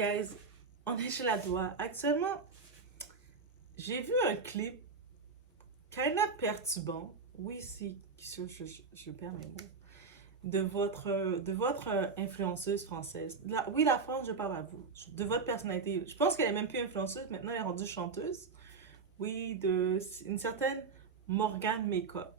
guys, on est chez la Doua. Actuellement, j'ai vu un clip kind of perturbant. Oui, si, je perds mes mots. De votre influenceuse française. Oui, la France, je parle à vous. De votre personnalité. Je pense qu'elle est même plus influenceuse, maintenant elle est rendue chanteuse. Oui, une certaine Morgane Makeup.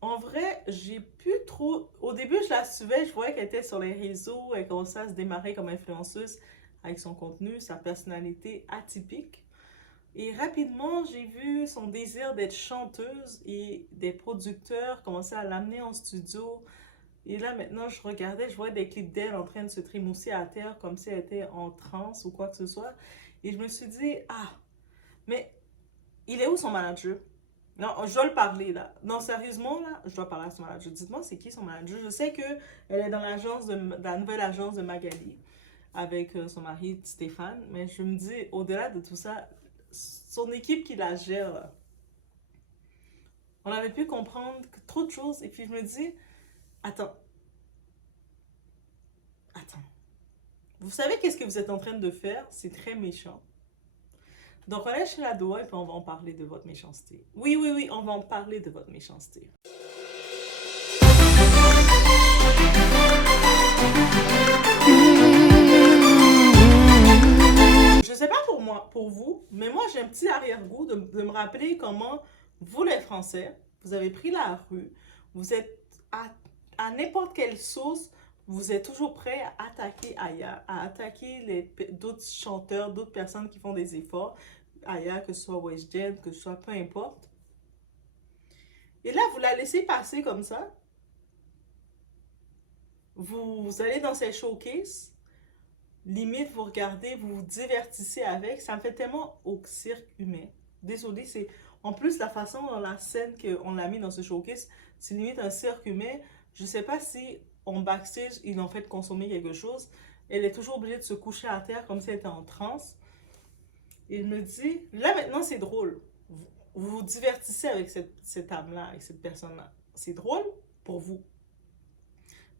En vrai, j'ai plus trop. Au début, je la suivais, je voyais qu'elle était sur les réseaux, elle commençait à se démarrer comme influenceuse avec son contenu, sa personnalité atypique. Et rapidement, j'ai vu son désir d'être chanteuse et des producteurs commencer à l'amener en studio. Et là, maintenant, je regardais, je voyais des clips d'elle en train de se trémousser à terre comme si elle était en transe ou quoi que ce soit. Et je me suis dit, ah, mais il est où son manager? Non, je dois le parler là. Non, sérieusement là, je dois parler à son manager. Dites-moi, c'est qui son manager? Je sais que elle est dans la nouvelle agence de Magali avec son mari Stéphane, mais je me dis, au-delà de tout ça, son équipe qui la gère, là, on avait pu comprendre trop de choses et puis je me dis, attends, attends. Vous savez qu'est-ce que vous êtes en train de faire? C'est très méchant. Donc on est chez la Doua et puis on va en parler de votre méchanceté. Oui, oui, oui, on va en parler de votre méchanceté. Je sais pas pour moi, pour vous, mais moi j'ai un petit arrière-goût de me rappeler comment vous les Français, vous avez pris la rue, vous êtes à n'importe quelle sauce, vous êtes toujours prêt à attaquer ailleurs, à attaquer d'autres chanteurs, d'autres personnes qui font des efforts ailleurs, que ce soit WestJet, que ce soit peu importe. Et là, vous la laissez passer comme ça. Vous allez dans ces showcases, limite vous regardez, vous vous divertissez avec. Ça me fait tellement au cirque humain. Désolée, c'est en plus la façon dans la scène qu'on l'a mis dans ce showcase, c'est limite un cirque humain. Je sais pas si en backstage ils l'ont fait consommer quelque chose. Elle est toujours obligée de se coucher à terre comme si elle était en transe. Et il me dit, là maintenant c'est drôle. Vous vous divertissez avec cette âme-là, avec cette personne-là. C'est drôle pour vous.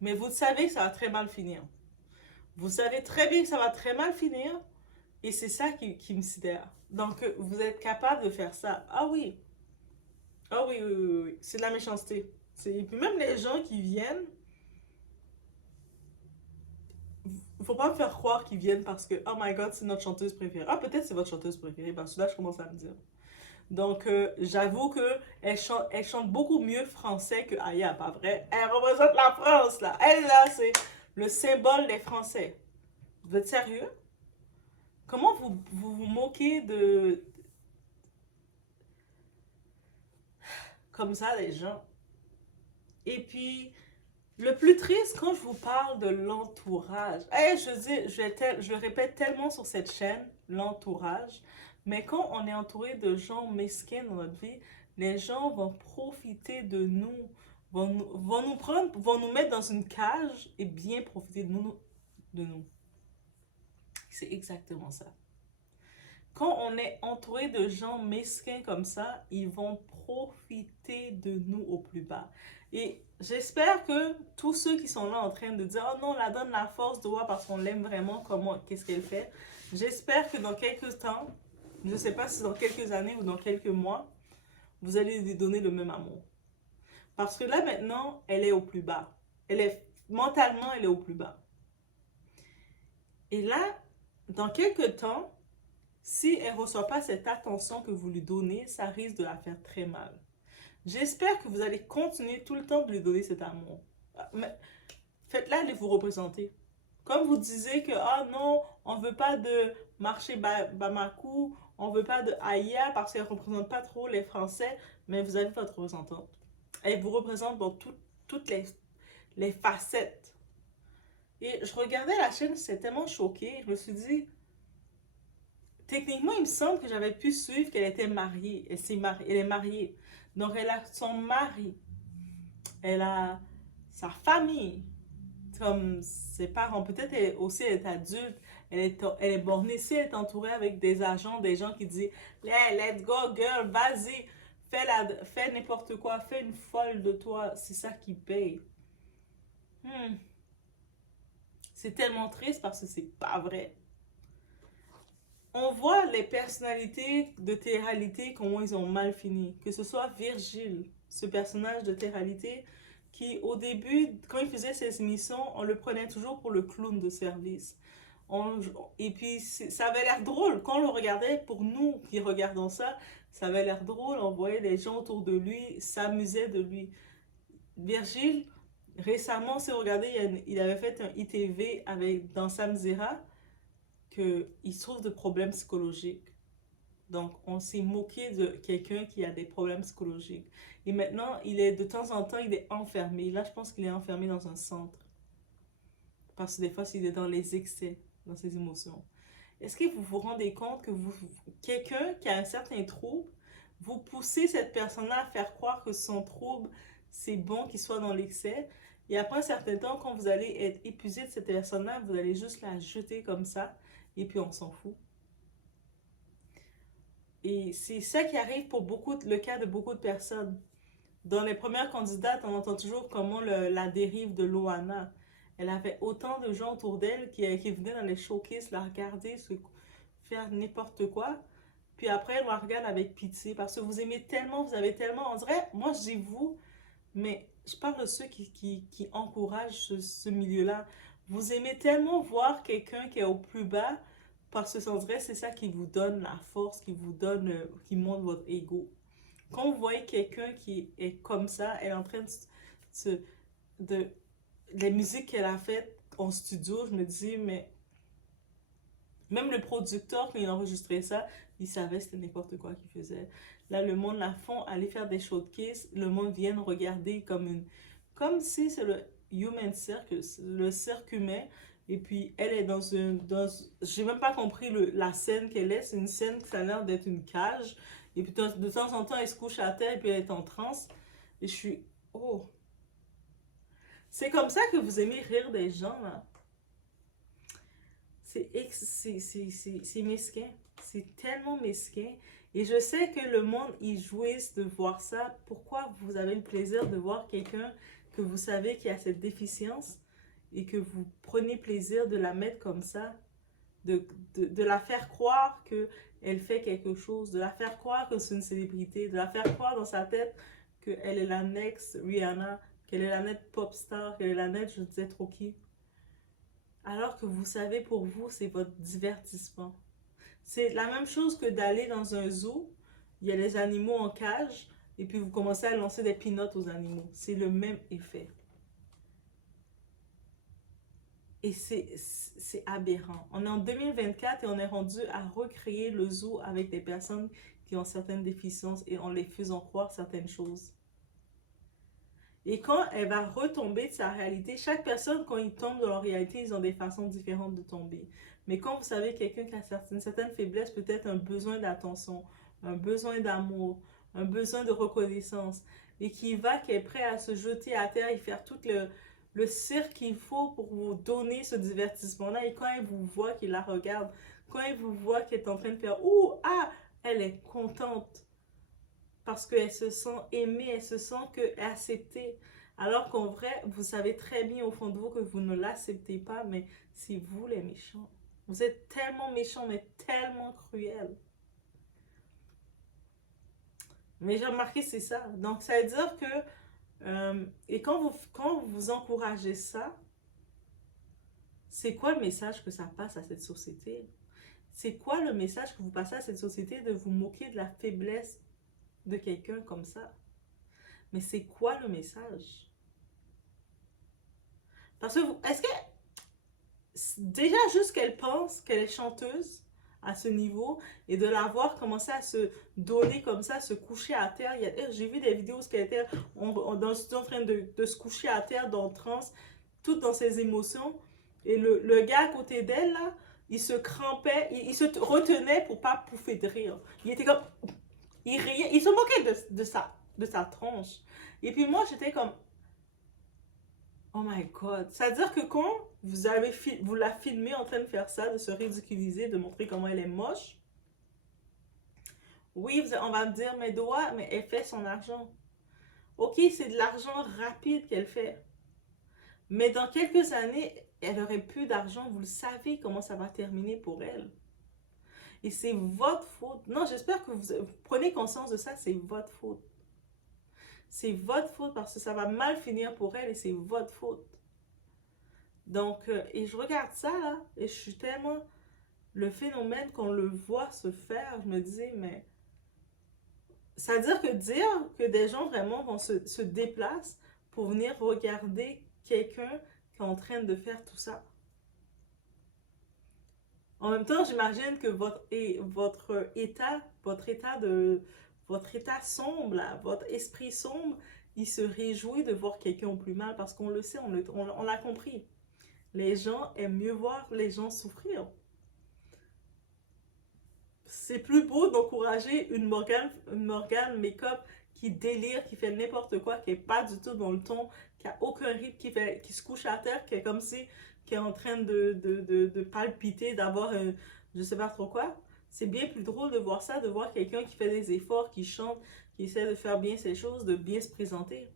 Mais vous savez que ça va très mal finir. Vous savez très bien que ça va très mal finir. Et c'est ça qui me sidère. Donc, vous êtes capable de faire ça. Ah oui. Ah oui, oui, oui, oui. C'est de la méchanceté. Et puis même les gens qui viennent, il faut pas me faire croire qu'ils viennent parce que, oh my god, c'est notre chanteuse préférée. Ah, peut-être c'est votre chanteuse préférée. Ben, celui-là, je commence à me dire. Donc, j'avoue que elle chante beaucoup mieux français que Aya, pas vrai? Elle représente la France, là. Elle, là, c'est le symbole des Français. Vous êtes sérieux? Comment vous moquez de... comme ça, les gens? Et puis, le plus triste, quand je vous parle de l'entourage, hey, je répète tellement sur cette chaîne, l'entourage, mais quand on est entouré de gens mesquins dans notre vie, les gens vont profiter de nous, vont nous prendre, vont nous mettre dans une cage et bien profiter de nous. C'est exactement ça. Quand on est entouré de gens mesquins comme ça, ils vont profiter de nous au plus bas. Et j'espère que tous ceux qui sont là en train de dire « Oh non, on la donne la force de voir parce qu'on l'aime vraiment, qu'est-ce qu'elle fait ?» J'espère que dans quelques temps, je ne sais pas si dans quelques années ou dans quelques mois, vous allez lui donner le même amour. Parce que là maintenant, elle est au plus bas. Mentalement, elle est au plus bas. Et là, dans quelques temps, si elle ne reçoit pas cette attention que vous lui donnez, ça risque de la faire très mal. J'espère que vous allez continuer tout le temps de lui donner cet amour. Mais faites-la aller vous représenter. Comme vous disiez que, ah non, on ne veut pas de marché Bamako, on ne veut pas de Aya parce qu'elle ne représente pas trop les Français, mais vous avez votre représentante. Elle vous représente dans toutes les facettes. Et je regardais la chaîne, j'étais tellement choquée. Je me suis dit, techniquement, il me semble que j'avais pu suivre qu'elle était mariée. Elle est mariée. Donc, elle a son mari. Elle a sa famille. Comme ses parents. Peut-être elle aussi elle est adulte. Elle est bornée. Si elle est entourée avec des agents, des gens qui disent hey, let's go, girl, vas-y. Fais n'importe quoi. Fais une folle de toi. C'est ça qui paye. C'est tellement triste parce que c'est pas vrai. On voit les personnalités de télé-réalité, comment ils ont mal fini. Que ce soit Virgile, ce personnage de télé-réalité, qui au début, quand il faisait ses émissions, on le prenait toujours pour le clown de service. On- et puis, ça avait l'air drôle. Quand on le regardait, pour nous qui regardons ça, ça avait l'air drôle. On voyait les gens autour de lui s'amuser de lui. Virgile, récemment, si vous regardez, il avait fait un ITV avec, dans Sam Zera, qu'il souffre de problèmes psychologiques. Donc, on s'est moqué de quelqu'un qui a des problèmes psychologiques. Et maintenant, de temps en temps, il est enfermé. Là, je pense qu'il est enfermé dans un centre. Parce que des fois, il est dans les excès, dans ses émotions. Est-ce que vous vous rendez compte que quelqu'un qui a un certain trouble, vous poussez cette personne-là à faire croire que son trouble, c'est bon qu'il soit dans l'excès. Et après un certain temps, quand vous allez être épuisé de cette personne-là, vous allez juste la jeter comme ça. Et puis, on s'en fout. Et c'est ça qui arrive pour le cas de beaucoup de personnes. Dans les premières candidates, on entend toujours comment la dérive de Loana. Elle avait autant de gens autour d'elle qui venaient dans les showcases la regarder, faire n'importe quoi. Puis après, elle la regarde avec pitié parce que vous aimez tellement, vous avez tellement. On dirait, moi je dis vous, mais je parle de ceux qui encouragent ce milieu-là. Vous aimez tellement voir quelqu'un qui est au plus bas parce que sans vrai, c'est ça qui vous donne la force, qui vous donne, qui monte votre ego. Quand vous voyez quelqu'un qui est comme ça, elle est en train de les musiques qu'elle a faites en studio, je me dis, mais même le producteur, quand il enregistrait ça, il savait que c'était n'importe quoi qu'il faisait. Là, le monde la font aller faire des showcases, le monde vient regarder comme si c'est le human circus, le cirque humain. Et puis, elle est j'ai même pas compris la scène qu'elle est. C'est une scène qui a l'air d'être une cage. Et puis, de temps en temps, elle se couche à terre et puis elle est en transe. Et je suis, oh. C'est comme ça que vous aimez rire des gens, là. C'est mesquin. C'est tellement mesquin. Et je sais que le monde, il jouisse de voir ça. Pourquoi vous avez le plaisir de voir quelqu'un que vous savez qui a cette déficience et que vous prenez plaisir de la mettre comme ça, de la faire croire qu'elle fait quelque chose, de la faire croire que c'est une célébrité, de la faire croire dans sa tête qu'elle est la next Rihanna, qu'elle est la net pop star, qu'elle est la net je ne sais trop qui. Alors que vous savez, pour vous, c'est votre divertissement. C'est la même chose que d'aller dans un zoo, il y a les animaux en cage, et puis vous commencez à lancer des peanuts aux animaux. C'est le même effet. Et c'est aberrant. On est en 2024 et on est rendu à recréer le zoo avec des personnes qui ont certaines déficiences et en les faisant croire certaines choses. Et quand elle va retomber de sa réalité, chaque personne, quand ils tombent dans leur réalité, ils ont des façons différentes de tomber. Mais quand vous savez quelqu'un qui a une certaine faiblesse, peut-être un besoin d'attention, un besoin d'amour, un besoin de reconnaissance, et qui est prêt à se jeter à terre et faire tout le cirque qu'il faut pour vous donner ce divertissement-là, et quand elle vous voit, qu'il la regarde, quand elle vous voit qu'elle est en train de faire « Ouh, ah !» elle est contente parce qu'elle se sent aimée, elle se sent acceptée. Alors qu'en vrai, vous savez très bien au fond de vous que vous ne l'acceptez pas, mais c'est vous les méchants. Vous êtes tellement méchants, mais tellement cruels. Mais j'ai remarqué, c'est ça. Donc, ça veut dire que... et quand vous encouragez ça, c'est quoi le message que ça passe à cette société? C'est quoi le message que vous passez à cette société de vous moquer de la faiblesse de quelqu'un comme ça? Mais c'est quoi le message? Parce que, est-ce que déjà juste qu'elle pense qu'elle est chanteuse à ce niveau et de la voir commencer à se donner comme ça, se coucher à terre. J'ai vu des vidéos où elle était dans le studio en train de se coucher à terre dans le transe, tout dans ses émotions. Et le gars à côté d'elle, là, il se crampait, il se retenait pour pas pouffer de rire. Il était comme... Il riait, il se moquait de sa tronche. Et puis moi, j'étais comme... Oh my God. C'est-à-dire que quand vous la filmez en train de faire ça, de se ridiculiser, de montrer comment elle est moche, oui, on va me dire, mais doigts, mais elle fait son argent. Ok, c'est de l'argent rapide qu'elle fait. Mais dans quelques années, elle aurait plus d'argent. Vous le savez comment ça va terminer pour elle. Et c'est votre faute. Non, j'espère que vous prenez conscience de ça, c'est votre faute. C'est votre faute parce que ça va mal finir pour elle et c'est votre faute. Donc, et je regarde ça là, et je suis tellement... Le phénomène qu'on le voit se faire, je me disais, mais... Ça veut dire que des gens vraiment vont se déplacent pour venir regarder quelqu'un qui est en train de faire tout ça. En même temps, j'imagine que votre état sombre, là, votre esprit sombre, il se réjouit de voir quelqu'un au plus mal parce qu'on le sait, on l'a compris. Les gens aiment mieux voir les gens souffrir. C'est plus beau d'encourager une Morgane make-up qui délire, qui fait n'importe quoi, qui est pas du tout dans le ton, qui a aucun rythme, qui se couche à terre, qui est comme si, qui est en train de palpiter, d'avoir je sais pas trop quoi. C'est bien plus drôle de voir ça, de voir quelqu'un qui fait des efforts, qui chante, qui essaie de faire bien ses choses, de bien se présenter.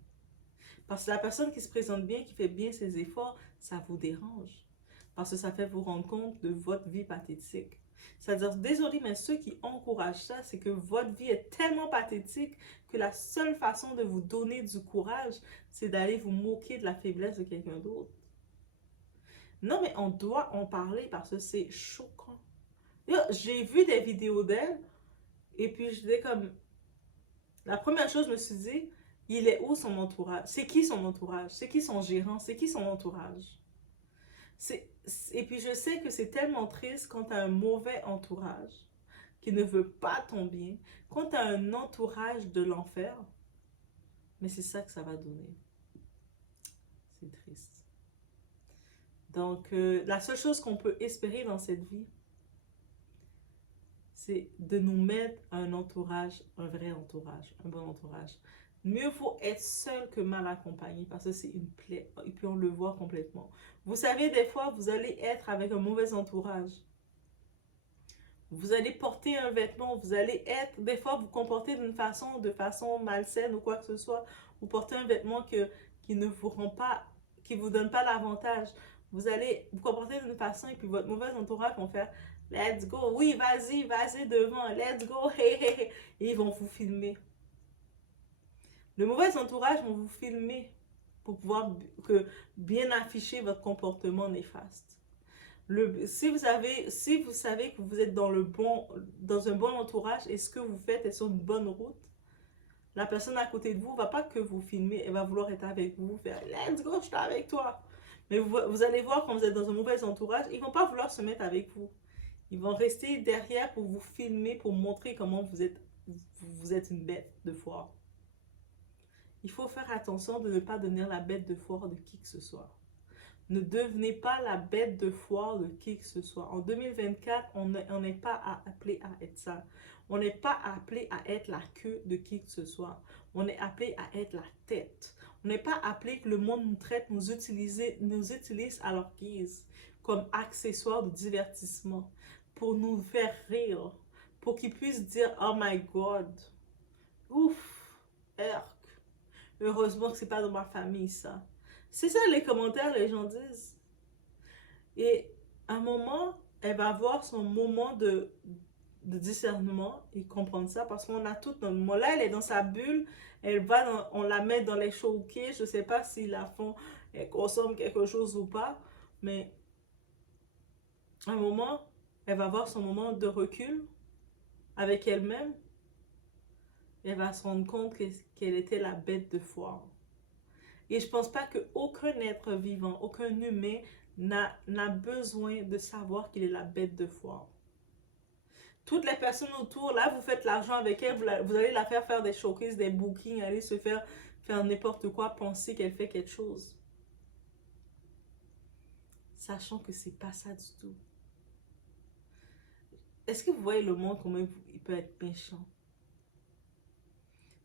Parce que la personne qui se présente bien, qui fait bien ses efforts, ça vous dérange. Parce que ça fait vous rendre compte de votre vie pathétique. C'est-à-dire, désolé, mais ceux qui encouragent ça, c'est que votre vie est tellement pathétique que la seule façon de vous donner du courage, c'est d'aller vous moquer de la faiblesse de quelqu'un d'autre. Non, mais on doit en parler parce que c'est choquant. J'ai vu des vidéos d'elle et puis je disais comme... La première chose, je me suis dit, il est où son entourage? C'est qui son entourage? C'est qui son gérant? C'est qui son entourage? Et puis je sais que c'est tellement triste quand tu as un mauvais entourage qui ne veut pas ton bien, quand tu as un entourage de l'enfer, mais c'est ça que ça va donner. C'est triste. Donc, la seule chose qu'on peut espérer dans cette vie, c'est de nous mettre un entourage, un vrai entourage, un bon entourage. Mieux vaut être seul que mal accompagné parce que c'est une plaie et puis on le voit complètement. Vous savez, des fois, vous allez être avec un mauvais entourage. Vous allez porter un vêtement, vous allez être, des fois, vous comportez de façon malsaine ou quoi que ce soit. Vous portez un vêtement qui ne vous rend pas, qui vous donne pas l'avantage. Vous allez vous comporter d'une façon et puis votre mauvais entourage vont faire let's go, oui, vas-y devant, let's go, hey, hey, hey. Et ils vont vous filmer. Le mauvais entourage vont vous filmer pour pouvoir bien afficher votre comportement néfaste. Si vous savez que vous êtes dans un bon entourage et ce que vous faites est sur une bonne route, la personne à côté de vous ne va pas que vous filmer, elle va vouloir être avec vous, faire let's go, je suis avec toi. Mais vous allez voir quand vous êtes dans un mauvais entourage, ils ne vont pas vouloir se mettre avec vous. Ils vont rester derrière pour vous filmer, pour montrer comment vous êtes une bête de foire. Il faut faire attention de ne pas devenir la bête de foire de qui que ce soit. Ne devenez pas la bête de foire de qui que ce soit. En 2024, on n'est pas appelé à être ça. On n'est pas appelé à être la queue de qui que ce soit. On est appelé à être la tête. On n'est pas appelé que le monde nous traite, nous utilise à leur guise comme accessoire de divertissement pour nous faire rire, pour qu'ils puissent dire « Oh my God! Ouf! Erk! Heureusement que c'est pas dans ma famille, ça. » C'est ça les commentaires, les gens disent. Et à un moment, elle va avoir son moment de discernement et comprendre ça parce qu'on a tout dans le moment. Là, elle est dans sa bulle, on la met dans les showcases. Je ne sais pas si la font, elle consomme quelque chose ou pas, mais à un moment, elle va avoir son moment de recul avec elle-même. Elle va se rendre compte qu'elle était la bête de foire. Et je pense pas qu'aucun être vivant, aucun humain n'a besoin de savoir qu'il est la bête de foire. Toutes les personnes autour, là, vous faites l'argent avec elle, vous allez la faire des showcases, des bookings, aller se faire n'importe quoi, penser qu'elle fait quelque chose. Sachant que c'est pas ça du tout. Est-ce que vous voyez le monde, comment il peut être méchant?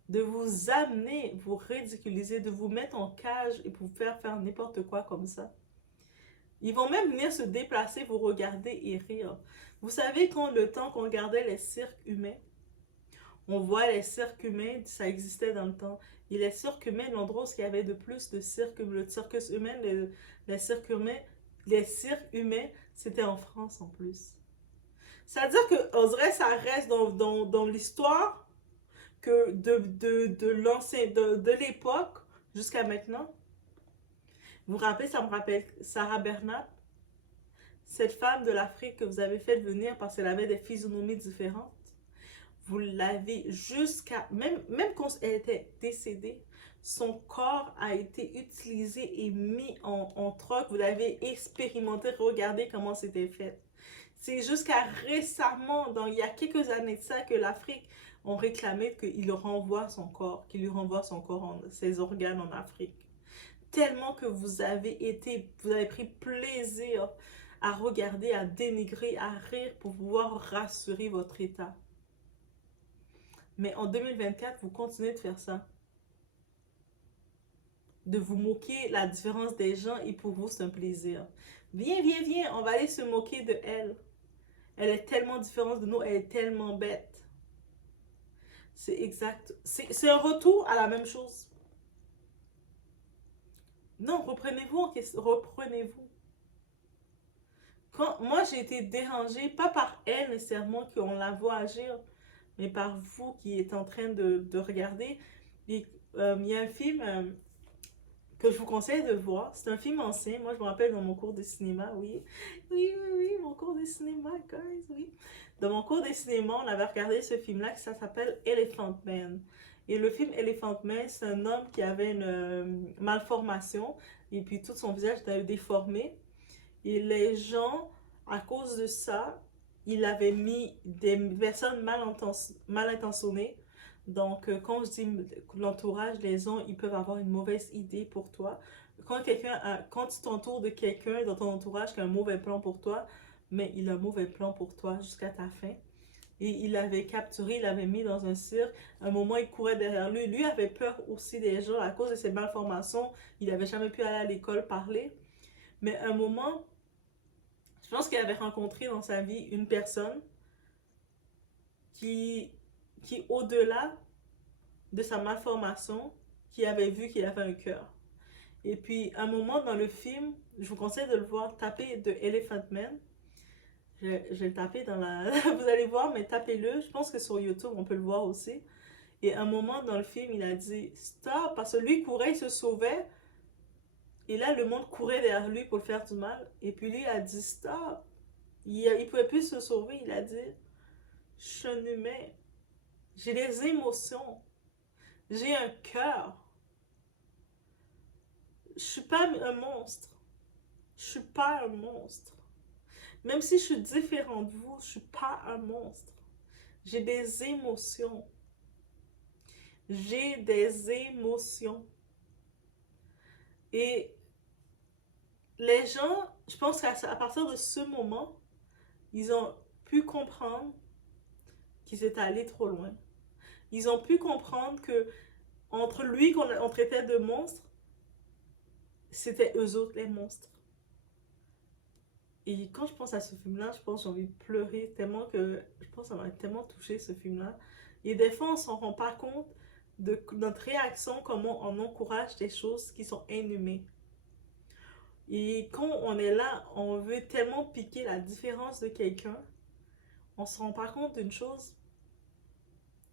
De vous amener, vous ridiculiser, de vous mettre en cage et pour vous faire n'importe quoi comme ça. Ils vont même venir se déplacer, vous regarder et rire. Vous savez, le temps qu'on regardait les cirques humains, On voit les cirques humains, ça existait dans le temps. Et les cirques humains, l'endroit où il y avait de plus de cirques, le circus humain, les cirques humains, c'était en France en plus. C'est-à-dire que, on dirait, ça reste dans l'histoire que de l'époque jusqu'à maintenant. Vous vous rappelez, ça me rappelle Sarah Bernard, cette femme de l'Afrique que vous avez fait venir parce qu'elle avait des physionomies différentes. Vous l'avez jusqu'à... même quand elle était décédée, son corps a été utilisé et mis en troc. Vous l'avez expérimenté, regardez comment c'était fait. C'est jusqu'à récemment, il y a quelques années de ça, que l'Afrique ont réclamé qu'il lui renvoie son corps, ses organes en Afrique. Tellement que vous avez pris plaisir à regarder, à dénigrer, à rire pour pouvoir rassurer votre état. Mais en 2024, vous continuez de faire ça. De vous moquer la différence des gens et pour vous, c'est un plaisir. Viens, viens, viens, on va aller se moquer de elle. Elle est tellement différente de nous, elle est tellement bête. C'est exact. C'est un retour à la même chose. Non, reprenez-vous en question. Reprenez-vous. Moi, j'ai été dérangée, pas par elle nécessairement qu'on la voit agir, mais par vous qui êtes en train de regarder. Il y a un film que je vous conseille de voir. C'est un film ancien. Moi, je me rappelle dans mon cours de cinéma, oui. Oui, oui, oui, mon cours de cinéma, guys, oui. Dans mon cours de cinéma, on avait regardé ce film-là, ça s'appelle Elephant Man. Et le film Elephant Man, c'est un homme qui avait une malformation et puis tout son visage était déformé. Et les gens, à cause de ça, il avait mis des personnes mal intentionnées. Donc, quand je dis l'entourage, les gens, ils peuvent avoir une mauvaise idée pour toi. Quand tu t'entoures de quelqu'un dans ton entourage qui a un mauvais plan pour toi, mais il a un mauvais plan pour toi jusqu'à ta fin. Et il l'avait capturé, il l'avait mis dans un cirque. À un moment, il courait derrière lui. Lui avait peur aussi des gens à cause de ses malformations. Il n'avait jamais pu aller à l'école parler. Mais à un moment, je pense qu'il avait rencontré dans sa vie une personne qui au-delà de sa malformation, qui avait vu qu'il avait un cœur. Et puis, à un moment dans le film, je vous conseille de le voir, tapez de Elephant Man. Je vais le taper dans la... Vous allez voir, mais tapez-le. Je pense que sur YouTube, on peut le voir aussi. Et à un moment dans le film, il a dit « Stop !» parce que lui courait, il se sauvait. Et là, le monde courait derrière lui pour le faire du mal. Et puis lui, il a dit « Stop !» Il ne pouvait plus se sauver. Il a dit « Je suis un humain. J'ai des émotions. J'ai un cœur. Je suis pas un monstre. Je suis pas un monstre. Même si je suis différent de vous, je suis pas un monstre. J'ai des émotions. J'ai des émotions. » Et les gens, je pense qu'à partir de ce moment, ils ont pu comprendre qu'ils étaient allés trop loin. Ils ont pu comprendre que entre lui qu'on traitait de monstre, c'était eux autres les monstres. Et quand je pense à ce film-là, je pense que j'ai envie de pleurer tellement que je pense que ça m'a tellement touché ce film-là. Et des fois, on s'en rend pas compte de notre réaction, comment on encourage des choses qui sont inhumaines. Et quand on est là, on veut tellement piquer la différence de quelqu'un, on se rend pas compte d'une chose,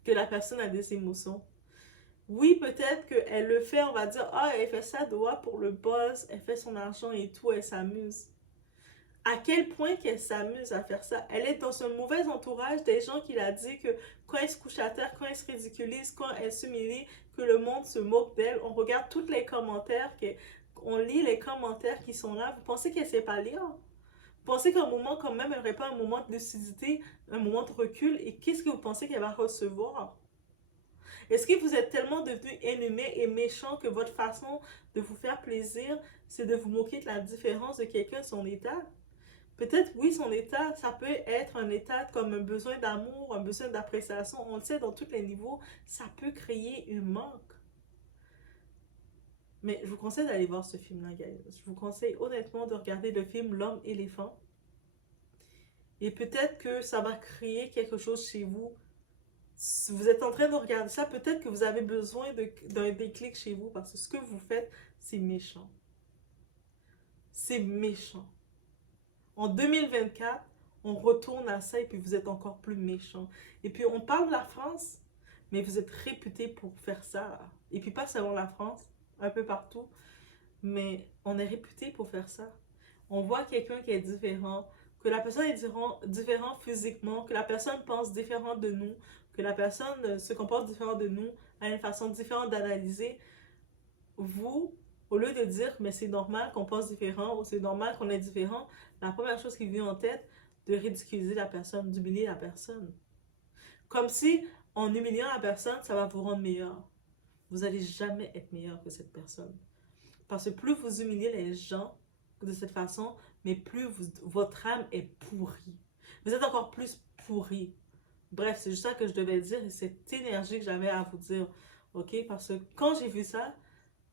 que la personne a des émotions. Oui, peut-être qu'elle le fait, on va dire, ah, elle fait ça doigt pour le buzz, elle fait son argent et tout, elle s'amuse. À quel point qu'elle s'amuse à faire ça? Elle est dans un mauvais entourage des gens qui l'a dit que quand elle se couche à terre, quand elle se ridiculise, quand elle s'humilie, que le monde se moque d'elle. On regarde tous les commentaires, on lit les commentaires qui sont là. Vous pensez qu'elle ne sait pas lire? Vous pensez qu'à un moment, quand même, elle n'aurait pas un moment de lucidité, un moment de recul? Et qu'est-ce que vous pensez qu'elle va recevoir? Est-ce que vous êtes tellement devenu inhumain et méchant que votre façon de vous faire plaisir, c'est de vous moquer de la différence de quelqu'un, son état? Peut-être, oui, son état, ça peut être un état comme un besoin d'amour, un besoin d'appréciation. On le sait, dans tous les niveaux, ça peut créer un manque. Mais je vous conseille d'aller voir ce film-là, guys. Je vous conseille honnêtement de regarder le film L'homme éléphant. Et peut-être que ça va créer quelque chose chez vous Si vous êtes en train de regarder ça, peut-être que vous avez besoin d'un déclic chez vous parce que ce que vous faites, c'est méchant. C'est méchant. En 2024, on retourne à ça et puis vous êtes encore plus méchant. Et puis on parle de la France, mais vous êtes réputé pour faire ça. Et puis pas seulement la France, un peu partout, mais on est réputé pour faire ça. On voit quelqu'un qui est différent, que la personne est différent physiquement, que la personne pense différent de nous, que la personne se comporte différent de nous, a une façon différente d'analyser. Vous, au lieu de dire, mais c'est normal qu'on pense différent ou c'est normal qu'on est différent, la première chose qui vient en tête, de ridiculiser la personne, d'humilier la personne. Comme si, en humiliant la personne, ça va vous rendre meilleur. Vous n'allez jamais être meilleur que cette personne. Parce que plus vous humiliez les gens de cette façon, mais plus votre âme est pourrie. Vous êtes encore plus pourri. Bref, c'est juste ça que je devais dire et cette énergie que j'avais à vous dire. Ok? Parce que quand j'ai vu ça,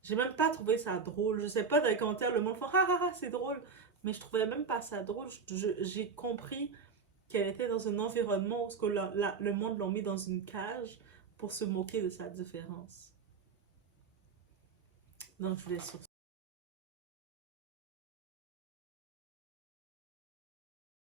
j'ai même pas trouvé ça drôle. Je sais pas dans les commentaires, le monde fait ah ah ah, c'est drôle. Mais je trouvais même pas ça drôle. J'ai compris qu'elle était dans un environnement où le monde l'a mis dans une cage pour se moquer de sa différence. Donc je vous laisse sur